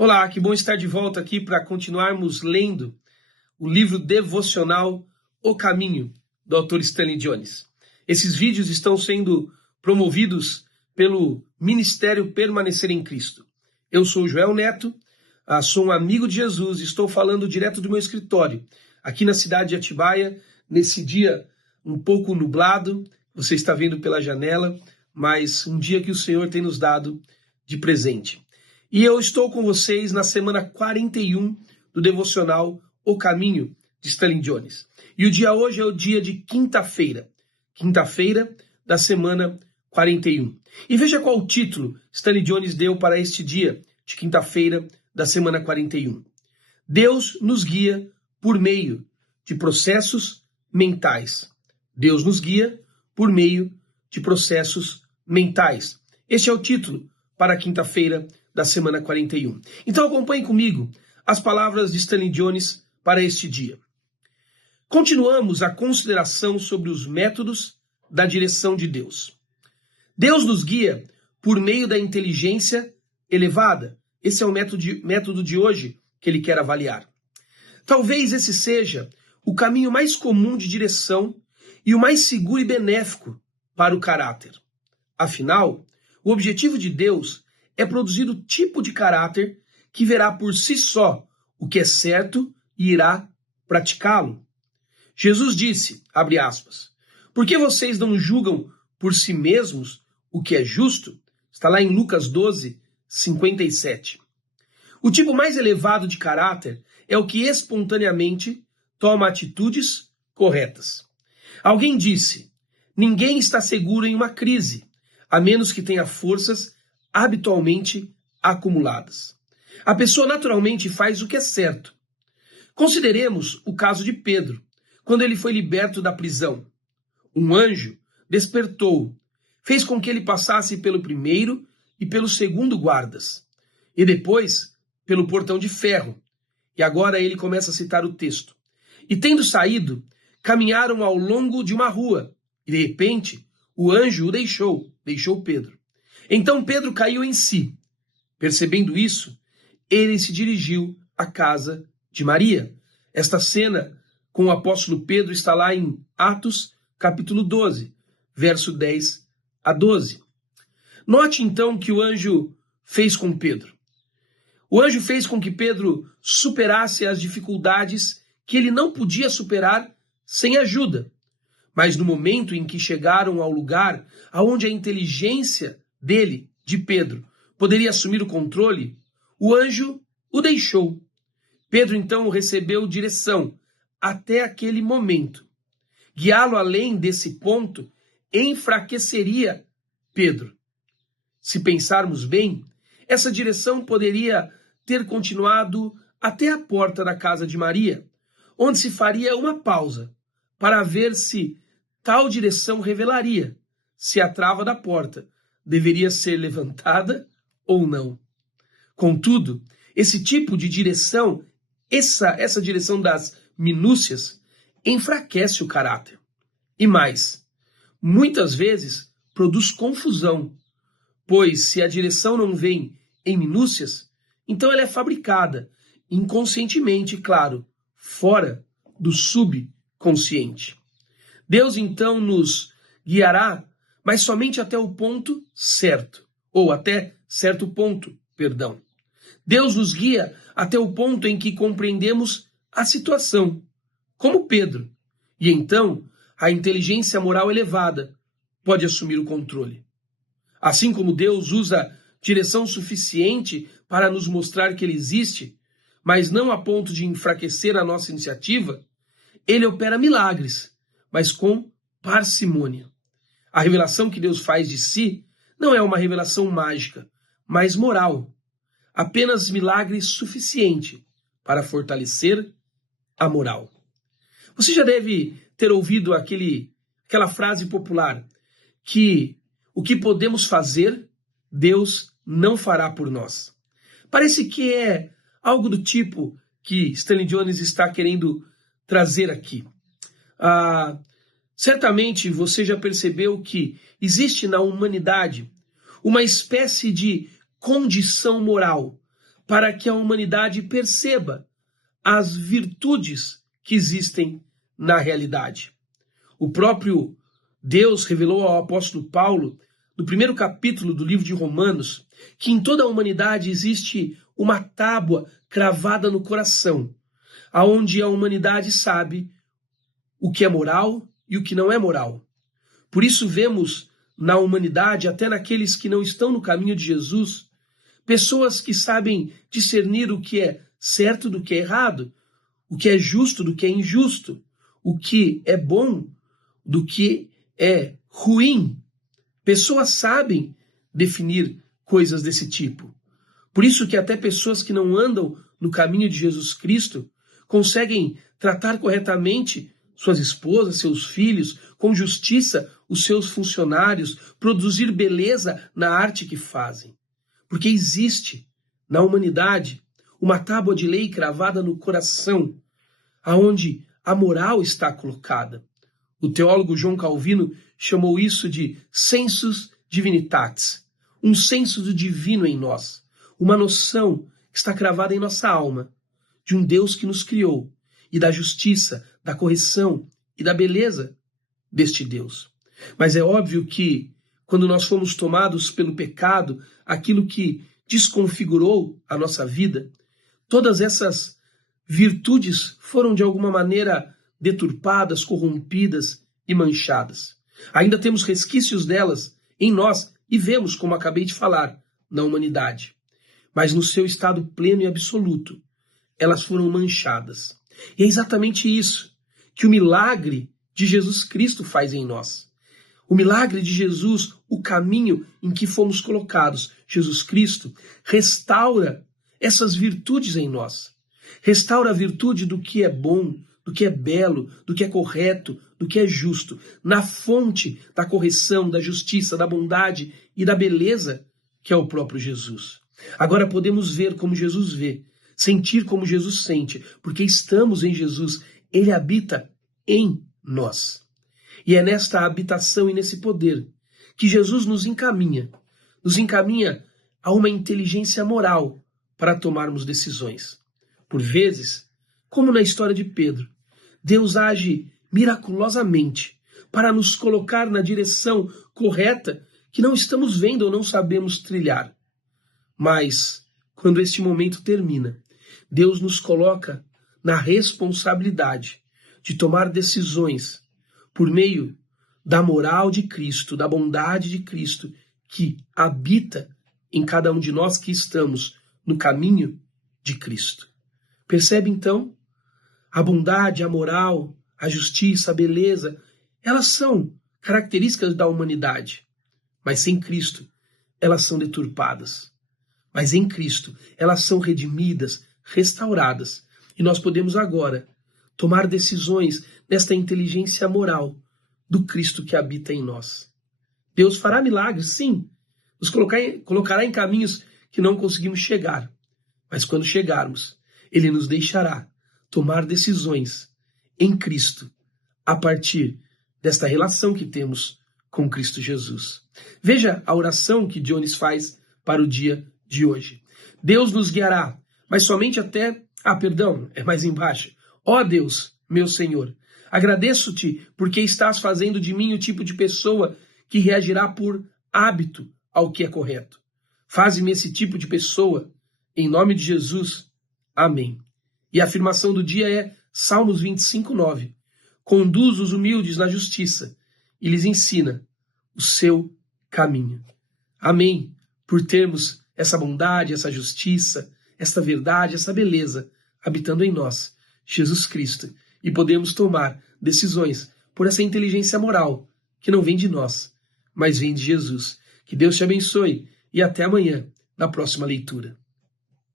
Olá, que bom estar de volta aqui para continuarmos lendo o livro devocional O Caminho, do autor Stanley Jones. Esses vídeos estão sendo promovidos pelo Ministério Permanecer em Cristo. Eu sou o Joel Neto, sou um amigo de Jesus, estou falando direto do meu escritório, aqui na cidade de Atibaia, nesse dia um pouco nublado, você está vendo pela janela, mas um dia que o Senhor tem nos dado de presente. E eu estou com vocês na semana 41 do devocional O Caminho, de Stanley Jones. E o dia hoje é o dia de quinta-feira da semana 41. E veja qual o título Stanley Jones deu para este dia de quinta-feira da semana 41. Deus nos guia por meio de processos mentais. Deus nos guia por meio de processos mentais. Este é o título para a quinta-feira da semana 41. Então acompanhe comigo as palavras de Stanley Jones para este dia. Continuamos a consideração sobre os métodos da direção de Deus. Deus nos guia por meio da inteligência elevada. Esse é o método de hoje que ele quer avaliar. Talvez esse seja o caminho mais comum de direção e o mais seguro e benéfico para o caráter. Afinal, o objetivo de Deus é produzir o tipo de caráter que verá por si só o que é certo e irá praticá-lo. Jesus disse, abre aspas, por que vocês não julgam por si mesmos o que é justo? Está lá em Lucas 12, 57. O tipo mais elevado de caráter é o que espontaneamente toma atitudes corretas. Alguém disse, ninguém está seguro em uma crise, a menos que tenha forças habitualmente acumuladas. A pessoa naturalmente faz o que é certo. Consideremos o caso de Pedro, quando ele foi liberto da prisão. Um anjo despertou, fez com que ele passasse pelo primeiro e pelo segundo guardas, e depois pelo portão de ferro. E agora ele começa a citar o texto. E tendo saído, caminharam ao longo de uma rua, e de repente o anjo o deixou Pedro. Então Pedro caiu em si. Percebendo isso, ele se dirigiu à casa de Maria. Esta cena com o apóstolo Pedro está lá em Atos, capítulo 12, verso 10 a 12. Note então o que o anjo fez com Pedro. O anjo fez com que Pedro superasse as dificuldades que ele não podia superar sem ajuda. Mas no momento em que chegaram ao lugar onde a inteligência dele, de Pedro, poderia assumir o controle, o anjo o deixou. Pedro então recebeu direção até aquele momento. Guiá-lo além desse ponto enfraqueceria Pedro. Se pensarmos bem, essa direção poderia ter continuado até a porta da casa de Maria, onde se faria uma pausa para ver se tal direção revelaria se a trava da porta deveria ser levantada ou não. Contudo, esse tipo de direção, essa direção das minúcias, enfraquece o caráter. E mais, muitas vezes produz confusão, pois se a direção não vem em minúcias, então ela é fabricada inconscientemente, claro, fora do subconsciente. Deus então nos guiará, mas somente até o ponto certo, ou até certo ponto, perdão. Deus nos guia até o ponto em que compreendemos a situação, como Pedro, e então a inteligência moral elevada pode assumir o controle. Assim como Deus usa direção suficiente para nos mostrar que Ele existe, mas não a ponto de enfraquecer a nossa iniciativa, Ele opera milagres, mas com parcimônia. A revelação que Deus faz de si não é uma revelação mágica, mas moral. Apenas milagre suficiente para fortalecer a moral. Você já deve ter ouvido aquela frase popular que o que podemos fazer, Deus não fará por nós. Parece que é algo do tipo que Stanley Jones está querendo trazer aqui. Certamente você já percebeu que existe na humanidade uma espécie de condição moral para que a humanidade perceba as virtudes que existem na realidade. O próprio Deus revelou ao apóstolo Paulo, no primeiro capítulo do livro de Romanos, que em toda a humanidade existe uma tábua cravada no coração, aonde a humanidade sabe o que é moral e o que não é moral. Por isso vemos na humanidade, até naqueles que não estão no caminho de Jesus, pessoas que sabem discernir o que é certo do que é errado, o que é justo do que é injusto, o que é bom do que é ruim. Pessoas sabem definir coisas desse tipo. Por isso que até pessoas que não andam no caminho de Jesus Cristo conseguem tratar corretamente suas esposas, seus filhos, com justiça os seus funcionários, produzir beleza na arte que fazem. Porque existe na humanidade uma tábua de lei cravada no coração, aonde a moral está colocada. O teólogo João Calvino chamou isso de sensus divinitatis, um senso do divino em nós, uma noção que está cravada em nossa alma, de um Deus que nos criou, e da justiça, da correção e da beleza deste Deus. Mas é óbvio que, quando nós fomos tomados pelo pecado, aquilo que desconfigurou a nossa vida, todas essas virtudes foram de alguma maneira deturpadas, corrompidas e manchadas. Ainda temos resquícios delas em nós e vemos, como acabei de falar, na humanidade. Mas no seu estado pleno e absoluto, elas foram manchadas. E é exatamente isso que o milagre de Jesus Cristo faz em nós. O milagre de Jesus, o caminho em que fomos colocados, Jesus Cristo, restaura essas virtudes em nós. Restaura a virtude do que é bom, do que é belo, do que é correto, do que é justo, na fonte da correção, da justiça, da bondade e da beleza que é o próprio Jesus. Agora podemos ver como Jesus vê, sentir como Jesus sente, porque estamos em Jesus, ele habita em nós. E é nesta habitação e nesse poder que Jesus nos encaminha a uma inteligência moral para tomarmos decisões. Por vezes, como na história de Pedro, Deus age miraculosamente para nos colocar na direção correta que não estamos vendo ou não sabemos trilhar. Mas, quando este momento termina, Deus nos coloca na responsabilidade de tomar decisões por meio da moral de Cristo, da bondade de Cristo, que habita em cada um de nós que estamos no caminho de Cristo. Percebe então? A bondade, a moral, a justiça, a beleza, elas são características da humanidade. Mas sem Cristo, elas são deturpadas. Mas em Cristo, elas são redimidas, restauradas. E nós podemos agora tomar decisões nesta inteligência moral do Cristo que habita em nós. Deus fará milagres, sim. Nos colocará em caminhos que não conseguimos chegar. Mas quando chegarmos, ele nos deixará tomar decisões em Cristo, a partir desta relação que temos com Cristo Jesus. Veja a oração que Jones faz para o dia de hoje. Deus nos guiará, mas somente até... é mais embaixo. Ó Deus, meu Senhor, agradeço-te porque estás fazendo de mim o tipo de pessoa que reagirá por hábito ao que é correto. Faze-me esse tipo de pessoa, em nome de Jesus. Amém. E a afirmação do dia é Salmos 25:9. Conduz os humildes na justiça e lhes ensina o seu caminho. Amém. Por termos essa bondade, essa justiça, essa verdade, essa beleza habitando em nós, Jesus Cristo, e podemos tomar decisões por essa inteligência moral que não vem de nós, mas vem de Jesus. Que Deus te abençoe e até amanhã, na próxima leitura.